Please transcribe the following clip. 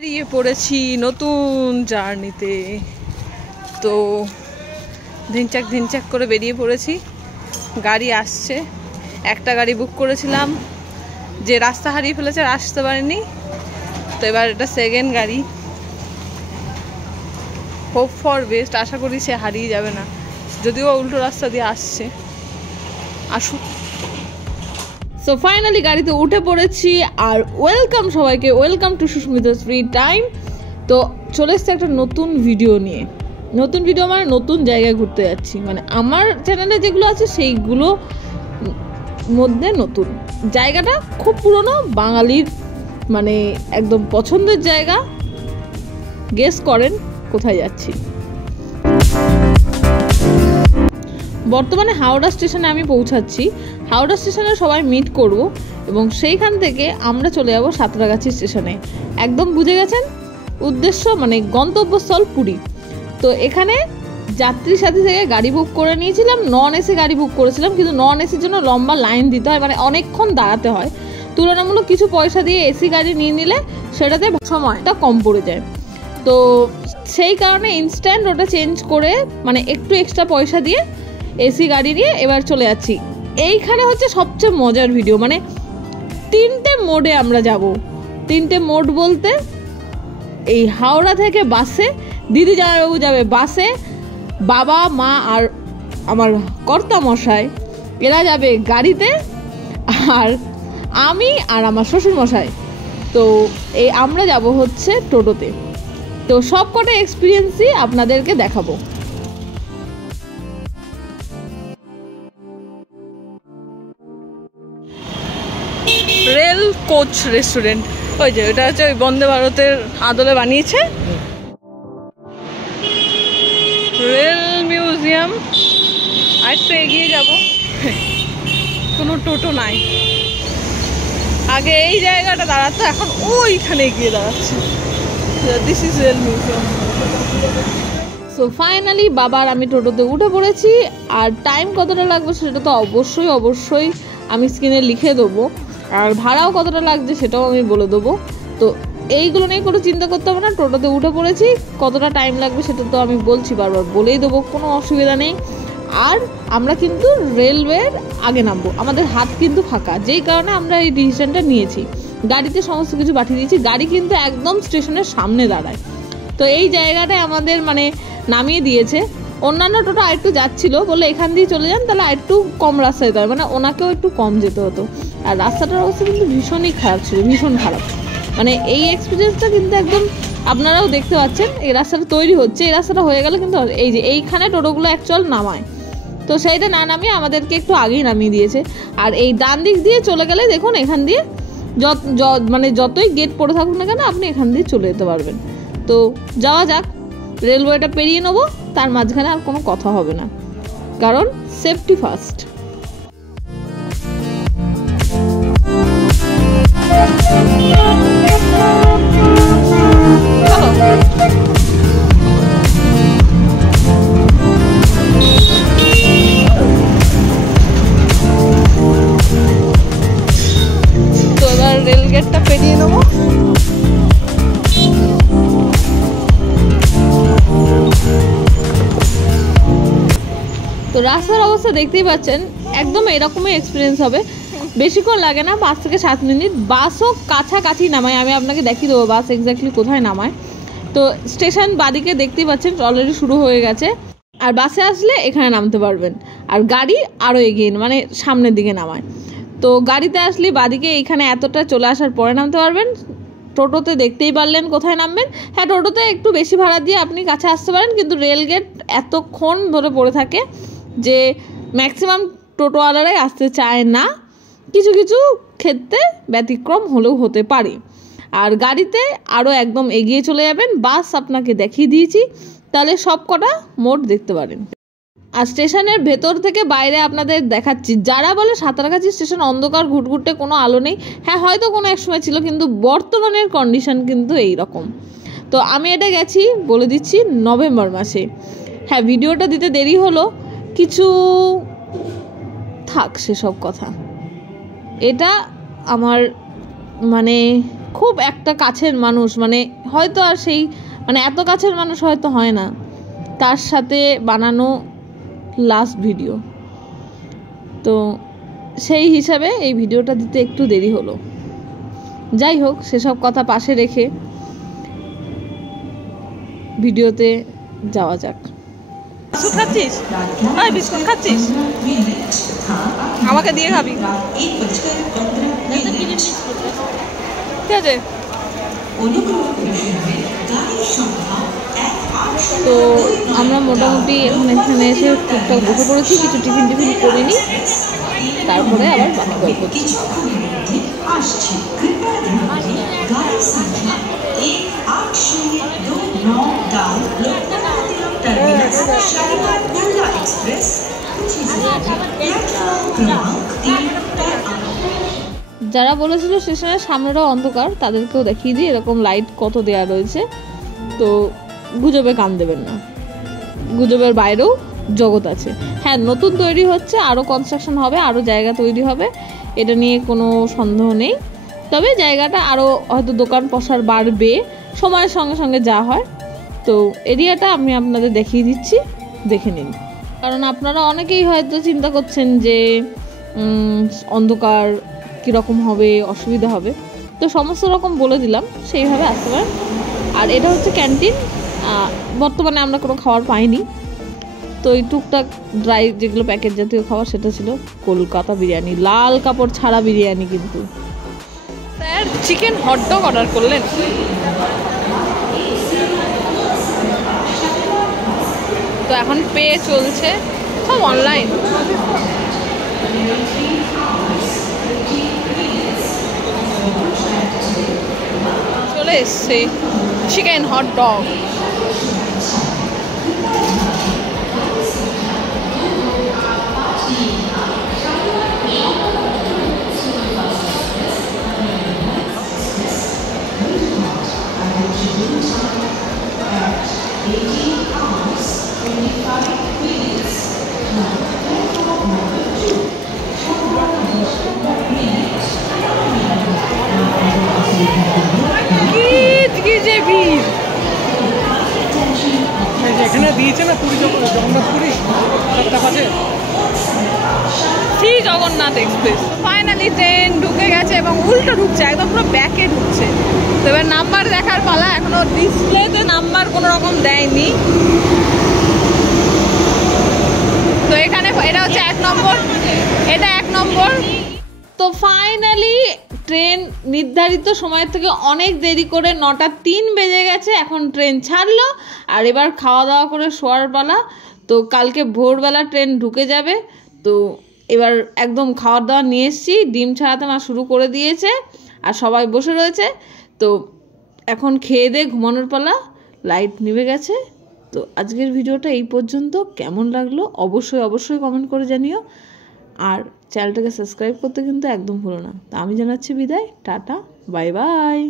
বেরিয়ে পড়েছি নতুন জার্নিতে। তো ধিনচাক করে বেরিয়ে পড়েছি। গাড়ি আসছে, একটা গাড়ি বুক করেছিলাম, যে রাস্তা হারিয়ে ফেলেছে আর আসতে পারেনি। তো এবার এটা সেকেন্ড গাড়ি। হোপ ফর বেস্ট, আশা করি সে হারিয়ে যাবে না, যদিও উল্টো রাস্তা দিয়ে আসছে, আসুক। সো ফাইনালি গাড়িতে উঠে পড়েছি আর ওয়েলকাম সবাইকে, welcome to Susmita's free time. তো চলে এসছে একটা নতুন ভিডিও নিয়ে। নতুন ভিডিও মানে নতুন জায়গায় ঘুরতে যাচ্ছি, মানে আমার চ্যানেলে যেগুলো আছে সেইগুলো মধ্যে নতুন জায়গাটা খুব পুরনো, বাঙালির মানে একদম পছন্দের জায়গা। গেস করেন কোথায় যাচ্ছি। বর্তমানে হাওড়া স্টেশনে আমি পৌঁছাচ্ছি। হাওড়া স্টেশনে সবাই মিট করব এবং সেইখান থেকে আমরা চলে যাব সাঁতরাগাছি স্টেশনে। একদম বুঝে গেছেন উদ্দেশ্য, মানে গন্তব্যস্থল পুরী। তো এখানে যাত্রী সাথী থেকে গাড়ি বুক করে নিয়েছিলাম, নন এসি গাড়ি বুক করেছিলাম, কিন্তু নন এসির জন্য লম্বা লাইন দিতে হয়, মানে অনেকক্ষণ দাঁড়াতে হয়। তুলনামূলক কিছু পয়সা দিয়ে এসি গাড়ি নিয়ে নিলে সেটাতে সময়টা কম পড়ে যায়। তো সেই কারণে ইনস্ট্যান্ট ওটা চেঞ্জ করে, মানে একটু এক্সট্রা পয়সা দিয়ে এসি গাড়ি নিয়ে এবার চলে যাচ্ছি। এইখানে হচ্ছে সবচেয়ে মজার ভিডিও, মানে 3টে মোডে আমরা যাব। 3টে মোড বলতে, এই হাওড়া থেকে বাসে দিদি জামাইবাবু যাবে বাসে, বাবা মা আর আমার কর্তা মশাই এরা যাবে গাড়িতে, আর আমি আর আমার শ্বশুর মশাই তো এই আমরা যাব হচ্ছে টোটোতে। তো সব কটা এক্সপিরিয়েন্সই আপনাদেরকে দেখাবো। রেল কোচ রেস্টুরেন্ট, ওই যে এটা হচ্ছে ওই বন্দে ভারতের আদলে বানিয়েছে। রেল মিউজিয়াম, আর একটু এগিয়ে যাব, কোনো টোটো নাই। আগে এই জায়গাটা দাঁড়াতো, এখন ওইখানে গিয়ে দাঁড়াচ্ছে। This is rail museum. So finally বাবার আমি টোটোতে উঠে পড়েছি। আর টাইম কতটা লাগবে সেটা তো অবশ্যই আমি স্ক্রিনে লিখে দেবো, আর ভাড়াও কতটা লাগছে সেটাও আমি বলে দেবো। তো এইগুলো নিয়ে কোনো চিন্তা করতে হবে না, টোটোতে উঠে পড়েছি, কতটা টাইম লাগবে সেটা তো আমি বলছি, বারবার বলেই দেবো, কোনো অসুবিধা নেই। আর আমরা কিন্তু রেলওয়ের আগে নামবো, আমাদের হাত কিন্তু ফাঁকা, যেই কারণে আমরা এই ডিসিশনটা নিয়েছি। গাড়িতে সমস্ত কিছু পাঠিয়ে দিয়েছি, গাড়ি কিন্তু একদম স্টেশনের সামনে দাঁড়ায়। তো এই জায়গাটায় আমাদের মানে নামিয়ে দিয়েছে। অন্যান্য টোটো আরেকটু যাচ্ছিলো, বলে এখান দিয়ে চলে যান, তাহলে আরেকটু কম রাস্তায় যেতে হয়, মানে ওনাকেও একটু কম যেতে হতো। আর রাস্তাটার অবস্থা কিন্তু ভীষণই খারাপ ছিল, ভীষণ খারাপ। মানে এই এক্সপিরিয়েন্সটা কিন্তু একদম আপনারাও দেখতে পাচ্ছেন। এই রাস্তাটা তৈরি হচ্ছে, এই রাস্তাটা হয়ে গেলে কিন্তু এই যে এইখানে টোটোগুলো অ্যাকচুয়াল নামায়, তো সেইটা না নামিয়ে আমাদেরকে একটু আগেই নামিয়ে দিয়েছে। আর এই ডান দিক দিয়ে চলে গেলে দেখুন, এখান দিয়ে মানে যতই গেট পড়ে থাকুক না কেন আপনি এখান দিয়ে চলে যেতে পারবেন। তো যাওয়া যাক, রেলওয়েটা পেরিয়ে নেবো, তার মাঝখানে আর কোনো কথা হবে না, কারণ সেফটি ফার্স্ট। তো এবার রেলগেটটা পেরিয়ে নেবো। তো রাস্তার অবস্থা দেখতেই পাচ্ছেন, একদম এরকমই এক্সপিরিয়েন্স হবে। বেশিক্ষণ লাগে না, 5 থেকে 7 মিনিট। বাসও কাছাকাছি নামায়, আমি আপনাকে দেখিয়ে দেবো বাস এক্স্যাক্টলি কোথায় নামায়। তো স্টেশন বাদিকে দেখতেই পাচ্ছেন অলরেডি শুরু হয়ে গেছে, আর বাসে আসলে এখানে নামতে পারবেন। আর গাড়ি আরও এগিয়ে মানে সামনের দিকে নামায়। তো গাড়িতে আসলে বাদিকে এইখানে এতটা চলে আসার পরে নামতে পারবেন। টোটোতে দেখতেই পারলেন কোথায় নামবেন। হ্যাঁ, টোটোতে একটু বেশি ভাড়া দিয়ে আপনি কাছে আসতে পারেন, কিন্তু রেলগেট এতক্ষণ ধরে পড়ে থাকে যে ম্যাক্সিমাম টোটোওয়ালারাই আসতে চায় না। কিছু কিছু ক্ষেত্রে ব্যতিক্রম হলেও হতে পারে। আর গাড়িতে আরও একদম এগিয়ে চলে যাবেন, বাস আপনাকে দেখিয়ে দিয়েছি, তাহলে সব কটা মোড দেখতে পারেন। আর স্টেশনের ভেতর থেকে বাইরে আপনাদের দেখাচ্ছি। যারা বলে সাঁতরাগাছি স্টেশন অন্ধকার, ঘুটঘুটে, কোনো আলো নেই, হ্যাঁ হয়তো কোনো এক সময় ছিল, কিন্তু বর্তমানের কন্ডিশন কিন্তু এই রকম। তো আমি এটা গেছি বলে দিচ্ছি নভেম্বর মাসে। হ্যাঁ, ভিডিওটা দিতে দেরি হলো, কিছু থাক সেসব কথা। এটা আমার মানে খুব একটা কাছের মানুষ, মানে হয়তো আর সেই মানে এত কাছের মানুষ হয়তো হয় না, তার সাথে বানানো লাস্ট ভিডিও। তো সেই হিসাবে এই ভিডিওটা দিতে একটু দেরি হলো। যাই হোক, সেসব কথা পাশে রেখে ভিডিওতে যাওয়া যাক। বিস্কুট খাচ্ছিস? হ্যাঁ, বিস্কুট খাচ্ছিস? আমাকে দিয়ে খাবি? ঠিক আছে। তো আমরা মোটামুটি এখন এখানে এসে টুকটাক বসে পড়েছি, কিছু টিফিন করিনি, তারপরে আবার বাকি গল্প করছি। যারা বলেছিল স্টেশনের সামনেটাও অন্ধকার, তাদেরকেও দেখিয়ে দিই এরকম লাইট কত দেয়া রয়েছে। তো গুজবে কান দেবেন না, গুজবের বাইরেও জগৎ আছে। হ্যাঁ, নতুন তৈরি হচ্ছে, আরও কনস্ট্রাকশন হবে, আরও জায়গা তৈরি হবে, এটা নিয়ে কোনো সন্দেহ নেই। তবে জায়গাটা আরও হয়তো দোকান পসার বাড়বে সময়ের সঙ্গে সঙ্গে যা হয়। তো এরিয়াটা আমি আপনাদের দেখিয়ে দিচ্ছি, দেখে নিন। কারণ আপনারা অনেকেই হয়তো চিন্তা করছেন যে অন্ধকার কীরকম হবে, অসুবিধা হবে। তো সমস্ত রকম বলে দিলাম, সেইভাবে আসতে পারেন। আর এটা হচ্ছে ক্যান্টিন। বর্তমানে আমরা কোনো খাবার পাইনি, তো এই টুকটাক ড্রাই যেগুলো প্যাকেট জাতীয় খাবার সেটা ছিল কলকাতা বিরিয়ানি, লাল কাপড় ছাড়া বিরিয়ানি। কিন্তু স্যার চিকেন হটডগ অর্ডার করলেন। তো এখন পে চলছে, সব অনলাইন। চলে এসছে চিকেন হটডগ। এখানে দিয়েছে না Puri, Jagannath Puri Shri Jagannath express. Finally train ঢুকে গেছে এবং উল্টো ঢুকছে, একদম পুরো ব্যাকে ঢুকছে। তো এবার নাম্বার দেখার পালা। এখনো ডিসপ্লেতে নাম্বার কোনো রকম দেয়নি। তো এখানে এটা হচ্ছে 1 নম্বর, এটা 1 নম্বর। তো ফাইনালি ট্রেন নির্ধারিত সময়ের থেকে অনেক দেরি করে 9:03 বেজে গেছে, এখন ট্রেন ছাড়লো। আর এবার খাওয়া দাওয়া করে শোয়ার পালা। তো কালকে ভোরবেলা ট্রেন ঢুকে যাবে। তো এবার একদম খাওয়ার দাওয়া নিয়ে এসেছি, ডিম ছাড়াতে মা শুরু করে দিয়েছে আর সবাই বসে রয়েছে। তো এখন খেয়ে দিয়ে ঘুমানোর পালা, লাইট নিভে গেছে। তো আজকের ভিডিওটা এই পর্যন্ত। কেমন লাগলো অবশ্যই কমেন্ট করে জানিও। আর চ্যানেলটাকে সাবস্ক্রাইব করতে কিন্তু একদম ভুলো না। তো আমি জানাচ্ছি বিদায়, টাটা, বাই বাই।